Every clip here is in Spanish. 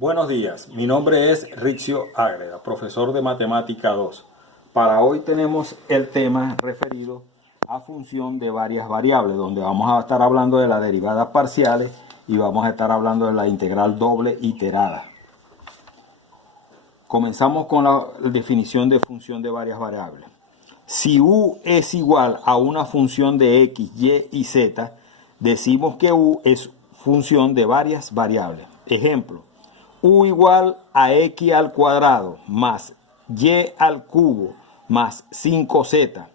Buenos días, mi nombre es Rixio Ágreda, profesor de Matemática 2. Para hoy tenemos el tema referido a función de varias variables, donde vamos a estar hablando de las derivadas parciales y vamos a estar hablando de la integral doble iterada. Comenzamos con la definición de función de varias variables. Si u es igual a una función de x, y y z, decimos que u es función de varias variables. Ejemplo, u igual a x al cuadrado más y al cubo más 5z.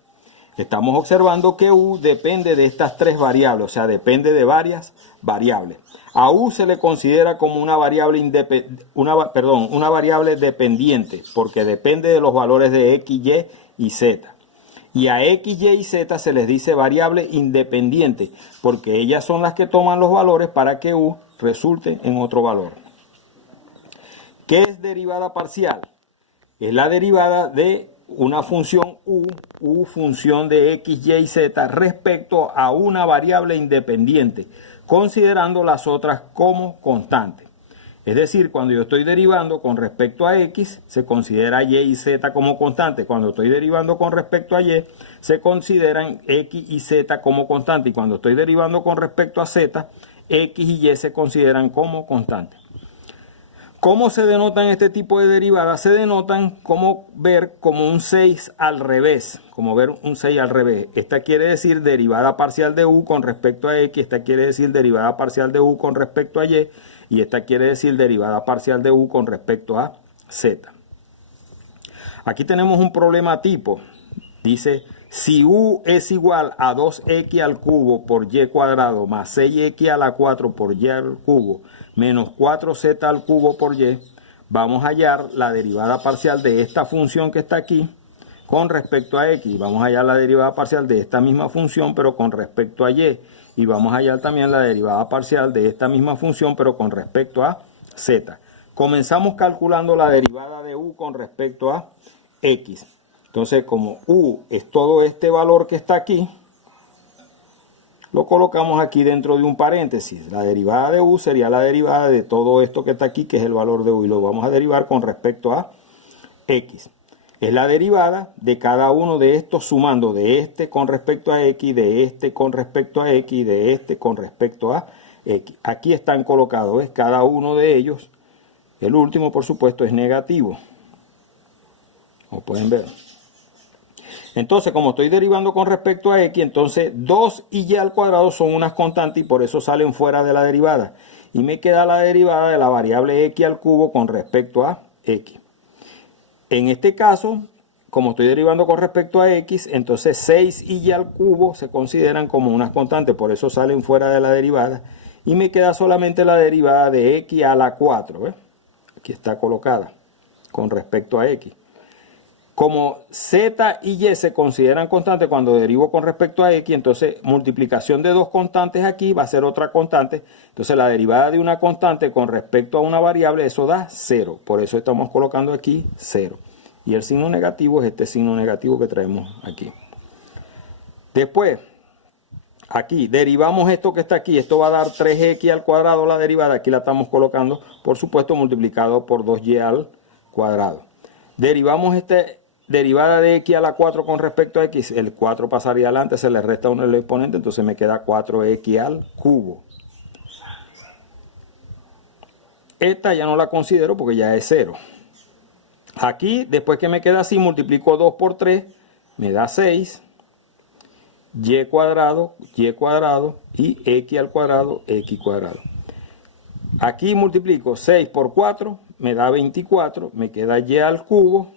Estamos observando que u depende de estas tres variables, o sea, depende de varias variables. A u se le considera como una variable dependiente, porque depende de los valores de x, y y z. Y a x, y y z se les dice variable independiente, porque ellas son las que toman los valores para que u resulte en otro valor. ¿Qué es derivada parcial? Es la derivada de una función u función de x, y y z respecto a una variable independiente, considerando las otras como constantes. Es decir, cuando yo estoy derivando con respecto a x, se considera y y z como constante. Cuando estoy derivando con respecto a y, se consideran x y z como constante. Y cuando estoy derivando con respecto a z, x y y se consideran como constantes. ¿Cómo se denotan este tipo de derivadas? Se denotan como ver como un 6 al revés, como ver un 6 al revés. Esta quiere decir derivada parcial de u con respecto a x, esta quiere decir derivada parcial de u con respecto a y esta quiere decir derivada parcial de u con respecto a z. Aquí tenemos un problema tipo. Dice, si u es igual a 2x al cubo por y cuadrado más 6x a la 4 por y al cubo menos 4z al cubo por y, vamos a hallar la derivada parcial de esta función que está aquí con respecto a x. Vamos a hallar la derivada parcial de esta misma función pero con respecto a y. Y vamos a hallar también la derivada parcial de esta misma función pero con respecto a z. Comenzamos calculando la derivada de u con respecto a x. Entonces, como u es todo este valor que está aquí, lo colocamos aquí dentro de un paréntesis. La derivada de u sería la derivada de todo esto que está aquí, que es el valor de u, y lo vamos a derivar con respecto a x. Es la derivada de cada uno de estos sumando de este con respecto a x, de este con respecto a x, de este con respecto a x. Aquí están colocados, ¿ves? Cada uno de ellos. El último, por supuesto, es negativo. Como pueden ver. Entonces, como estoy derivando con respecto a x, entonces 2 y y al cuadrado son unas constantes y por eso salen fuera de la derivada. Y me queda la derivada de la variable x al cubo con respecto a x. En este caso, como estoy derivando con respecto a x, entonces 6 y al cubo se consideran como unas constantes, por eso salen fuera de la derivada. Y me queda solamente la derivada de x a la 4, ¿ves? Aquí está colocada con respecto a x. Como z y y se consideran constantes cuando derivo con respecto a x, entonces multiplicación de dos constantes aquí va a ser otra constante. Entonces la derivada de una constante con respecto a una variable, eso da 0. Por eso estamos colocando aquí 0. Y el signo negativo es este signo negativo que traemos aquí. Después, aquí derivamos esto que está aquí. Esto va a dar 3x al cuadrado la derivada. Aquí la estamos colocando, por supuesto, multiplicado por 2y al cuadrado. Derivamos derivada de x a la 4 con respecto a x, el 4 pasaría adelante, se le resta uno el exponente, entonces me queda 4x al cubo. Esta ya no la considero porque ya es 0. Aquí, después que me queda así, multiplico 2 por 3, me da 6, y cuadrado y x al cuadrado, x cuadrado. Aquí multiplico 6 por 4, me da 24, me queda y al cubo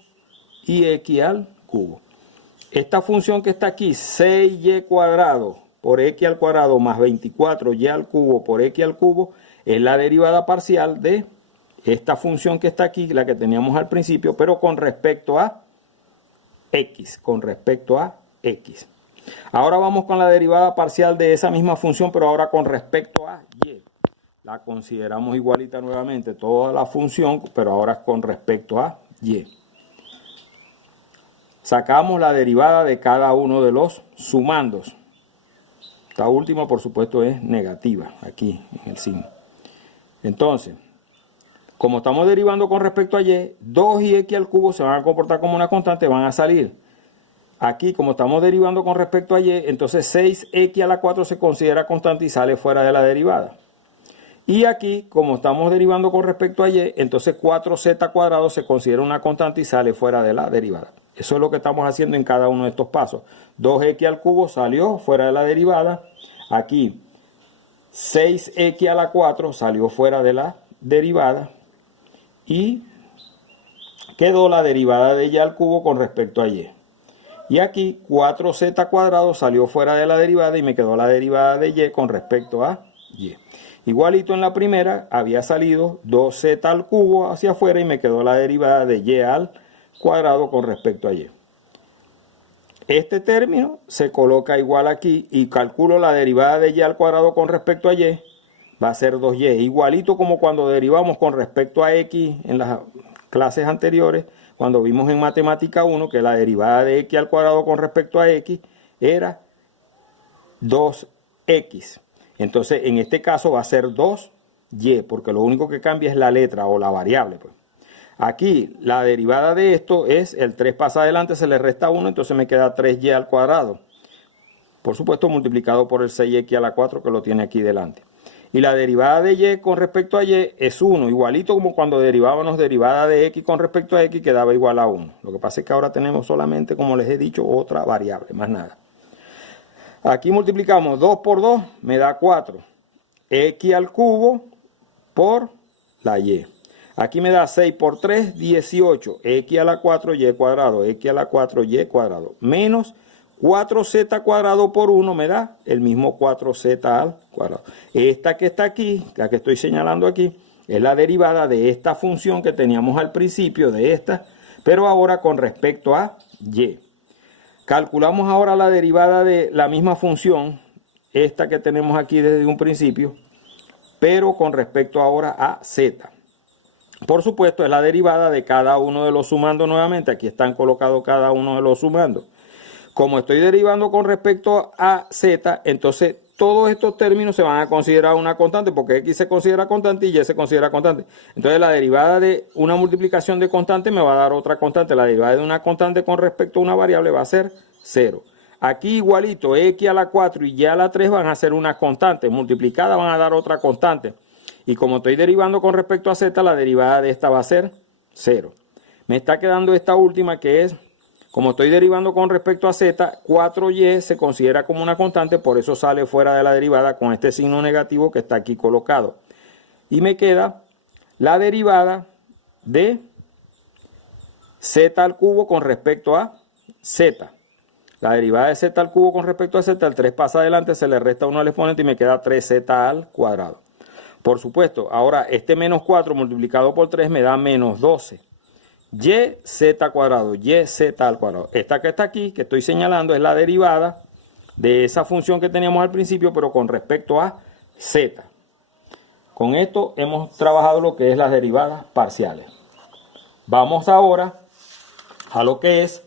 y x al cubo. Esta función que está aquí, 6y cuadrado por x al cuadrado más 24y al cubo por x al cubo, es la derivada parcial de esta función que está aquí, la que teníamos al principio, pero con respecto a x, Ahora vamos con la derivada parcial de esa misma función, pero ahora con respecto a y. La consideramos igualita nuevamente, toda la función, pero ahora con respecto a y. Sacamos la derivada de cada uno de los sumandos. Esta última, por supuesto, es negativa, aquí en el signo. Entonces, como estamos derivando con respecto a y, 2 y x al cubo se van a comportar como una constante, van a salir. Aquí, como estamos derivando con respecto a y, entonces 6x a la 4 se considera constante y sale fuera de la derivada. Y aquí, como estamos derivando con respecto a y, entonces 4z cuadrado se considera una constante y sale fuera de la derivada. Eso es lo que estamos haciendo en cada uno de estos pasos. 2x al cubo salió fuera de la derivada. Aquí 6x a la 4 salió fuera de la derivada. Y quedó la derivada de y al cubo con respecto a y. Y aquí 4z cuadrado salió fuera de la derivada y me quedó la derivada de y con respecto a y. Igualito en la primera había salido 2z al cubo hacia afuera y me quedó la derivada de y al cuadrado con respecto a y. Este término se coloca igual aquí y calculo la derivada de y al cuadrado con respecto a y. Va a ser 2y. Igualito como cuando derivamos con respecto a x en las clases anteriores, cuando vimos en matemática 1 que la derivada de x al cuadrado con respecto a x era 2x. Entonces, en este caso va a ser 2y, porque lo único que cambia es la letra o la variable. Pues. Aquí, la derivada de esto es el 3 pasa adelante, se le resta 1, entonces me queda 3y al cuadrado. Por supuesto, multiplicado por el 6x a la 4 que lo tiene aquí delante. Y la derivada de y con respecto a y es 1, igualito como cuando derivábamos derivada de x con respecto a x, quedaba igual a 1. Lo que pasa es que ahora tenemos solamente, como les he dicho, otra variable, más nada. Aquí multiplicamos 2 por 2, me da 4. X al cubo por la y. Aquí me da 6 por 3, 18. X a la 4, y cuadrado. X a la 4, y cuadrado. Menos 4z cuadrado por 1 me da el mismo 4z al cuadrado. Esta que está aquí, la que estoy señalando aquí, es la derivada de esta función que teníamos al principio, de esta, pero ahora con respecto a y. Calculamos ahora la derivada de la misma función, esta que tenemos aquí desde un principio, pero con respecto ahora a z. Por supuesto, es la derivada de cada uno de los sumandos nuevamente. Aquí están colocados cada uno de los sumandos. Como estoy derivando con respecto a z, entonces todos estos términos se van a considerar una constante, porque x se considera constante y y se considera constante. Entonces la derivada de una multiplicación de constante me va a dar otra constante. La derivada de una constante con respecto a una variable va a ser 0. Aquí igualito, x a la 4 y y a la 3 van a ser una constante. Multiplicadas van a dar otra constante. Y como estoy derivando con respecto a z, la derivada de esta va a ser 0. Me está quedando esta última que es, como estoy derivando con respecto a z, 4y se considera como una constante, por eso sale fuera de la derivada con este signo negativo que está aquí colocado. Y me queda la derivada de z al cubo con respecto a z. La derivada de z al cubo con respecto a z, el 3 pasa adelante, se le resta 1 al exponente y me queda 3z al cuadrado. Por supuesto, ahora este menos 4 multiplicado por 3 me da menos 12. YZ cuadrado, YZ al cuadrado. Esta que está aquí, que estoy señalando, es la derivada de esa función que teníamos al principio, pero con respecto a Z. Con esto hemos trabajado lo que es las derivadas parciales. Vamos ahora a lo que es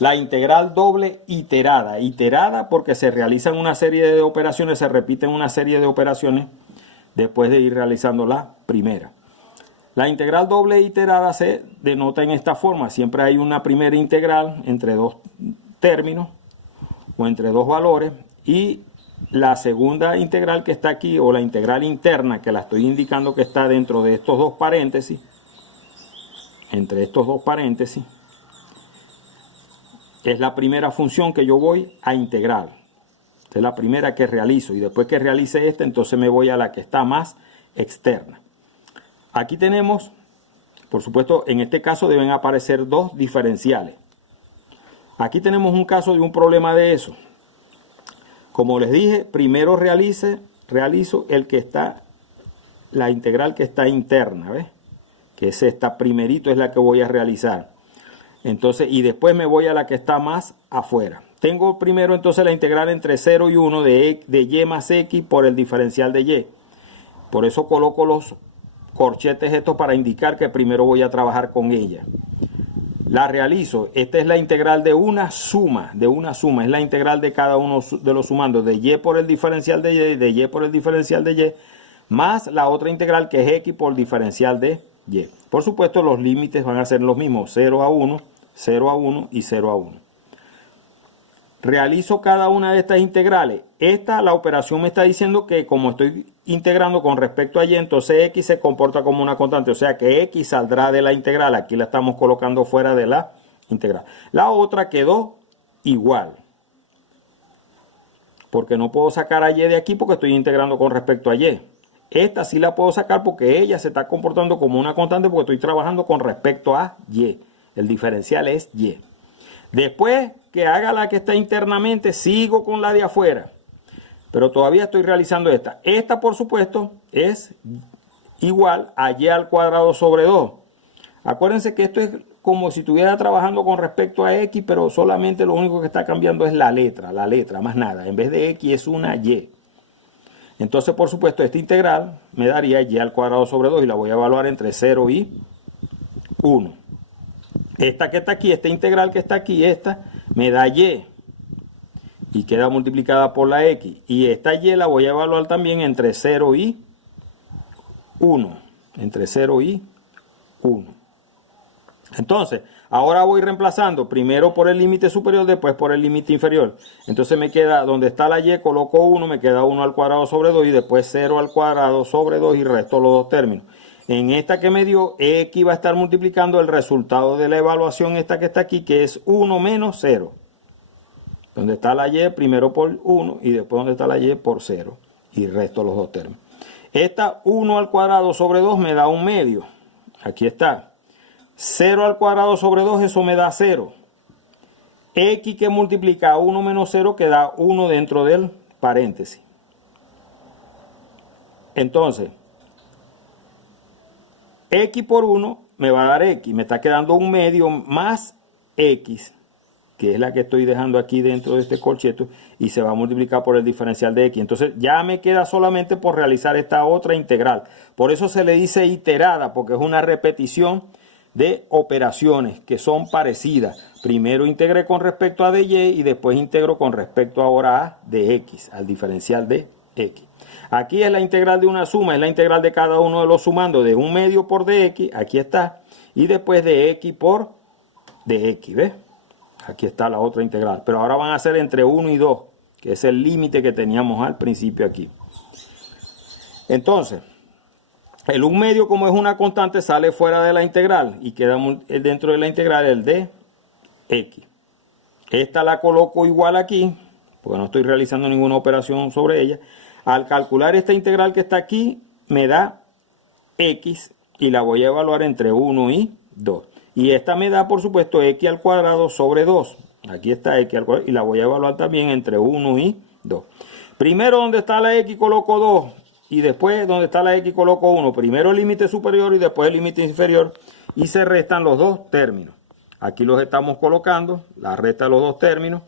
la integral doble iterada. Iterada porque se realizan una serie de operaciones, se repiten una serie de operaciones después de ir realizando la primera. La integral doble iterada se denota en esta forma. Siempre hay una primera integral entre dos términos o entre dos valores y la segunda integral que está aquí, o la integral interna, que la estoy indicando que está dentro de estos dos paréntesis, entre estos dos paréntesis, es la primera función que yo voy a integrar. Esta es la primera que realizo, y después que realice esta, entonces me voy a la que está más externa. Aquí tenemos, por supuesto, en este caso deben aparecer dos diferenciales. Aquí tenemos un caso de un problema de eso. Como les dije, primero realizo el que está, la integral que está interna, ¿ves? Que es esta primerito, es la que voy a realizar. Entonces, y después me voy a la que está más afuera. Tengo primero entonces la integral entre 0 y 1 de y más x por el diferencial de y. Por eso coloco los corchetes estos para indicar que primero voy a trabajar con ella. La realizo. Esta es la integral de una suma, es la integral de cada uno de los sumandos, de y por el diferencial de y por el diferencial de y, más la otra integral que es x por el diferencial de y. Por supuesto, los límites van a ser los mismos, 0 a 1, 0 a 1 y 0 a 1. Realizo cada una de estas integrales. La operación me está diciendo que como estoy integrando con respecto a y, entonces x se comporta como una constante. O sea que x saldrá de la integral. Aquí la estamos colocando fuera de la integral. La otra quedó igual. Porque no puedo sacar a y de aquí porque estoy integrando con respecto a y. Esta sí la puedo sacar porque ella se está comportando como una constante porque estoy trabajando con respecto a y. El diferencial es y. Después que haga la que está internamente, sigo con la de afuera. Pero todavía estoy realizando esta. Esta, por supuesto, es igual a y al cuadrado sobre 2. Acuérdense que esto es como si estuviera trabajando con respecto a x, pero solamente lo único que está cambiando es la letra, más nada. En vez de x es una y. Entonces, por supuesto, esta integral me daría y al cuadrado sobre 2 y la voy a evaluar entre 0 y 1. Esta que está aquí, esta integral que está aquí, esta me da y queda multiplicada por la x. Y esta y la voy a evaluar también entre 0 y 1. Entre 0 y 1. Entonces, ahora voy reemplazando primero por el límite superior, después por el límite inferior. Entonces me queda, donde está la y, coloco 1, me queda 1 al cuadrado sobre 2 y después 0 al cuadrado sobre 2 y resto los dos términos. En esta que me dio, x va a estar multiplicando el resultado de la evaluación, esta que está aquí, que es 1 menos 0. Donde está la y, primero por 1 y después donde está la y por 0. Y resto los dos términos. Esta 1 al cuadrado sobre 2 me da 1 medio. Aquí está. 0 al cuadrado sobre 2, eso me da 0. X que multiplica a 1 menos 0 que da 1 dentro del paréntesis. Entonces, x por 1 me va a dar x. Me está quedando 1 medio más x, que es la que estoy dejando aquí dentro de este corcheto, y se va a multiplicar por el diferencial de x. Entonces ya me queda solamente por realizar esta otra integral. Por eso se le dice iterada, porque es una repetición de operaciones que son parecidas. Primero integré con respecto a de y después integro con respecto ahora a de x, al diferencial de x. Aquí es la integral de una suma, es la integral de cada uno de los sumandos de 1 medio por dx, aquí está, y después de x por dx, ¿ves? Aquí está la otra integral, pero ahora van a ser entre 1 y 2, que es el límite que teníamos al principio aquí. Entonces, el 1 medio, como es una constante, sale fuera de la integral y queda dentro de la integral el de x. Esta la coloco igual aquí, porque no estoy realizando ninguna operación sobre ella. Al calcular esta integral que está aquí, me da x y la voy a evaluar entre 1 y 2. Y esta me da, por supuesto, x al cuadrado sobre 2. Aquí está x al cuadrado y la voy a evaluar también entre 1 y 2. Primero, donde está la x, coloco 2. Y después, donde está la x, coloco 1. Primero el límite superior y después el límite inferior. Y se restan los dos términos. Aquí los estamos colocando, la resta de los dos términos.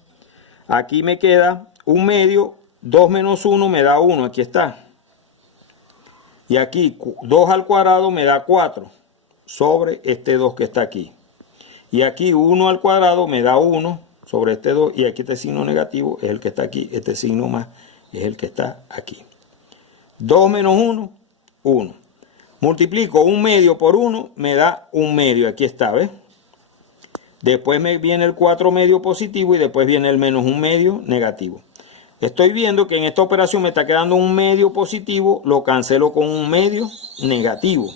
Aquí me queda 1 medio, 2 menos 1 me da 1, aquí está. Y aquí 2 al cuadrado me da 4 sobre este 2 que está aquí. Y aquí 1 al cuadrado me da 1 sobre este 2. Y aquí este signo negativo es el que está aquí. Este signo más es el que está aquí. 2 menos 1, 1. Multiplico 1 medio por 1, me da 1 medio. Aquí está, ¿ves? Después me viene el 4 medio positivo y después viene el menos 1 medio negativo. Estoy viendo que en esta operación me está quedando 1 medio positivo, lo cancelo con 1 medio negativo.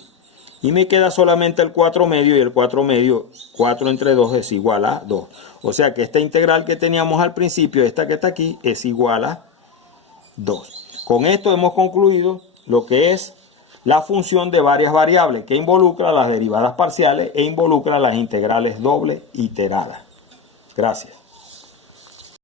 Y me queda solamente el 4 medio y el 4 medio, 4 entre 2 es igual a 2. O sea que esta integral que teníamos al principio, esta que está aquí, es igual a 2. Con esto hemos concluido lo que es la función de varias variables, que involucra las derivadas parciales e involucra las integrales dobles iteradas. Gracias.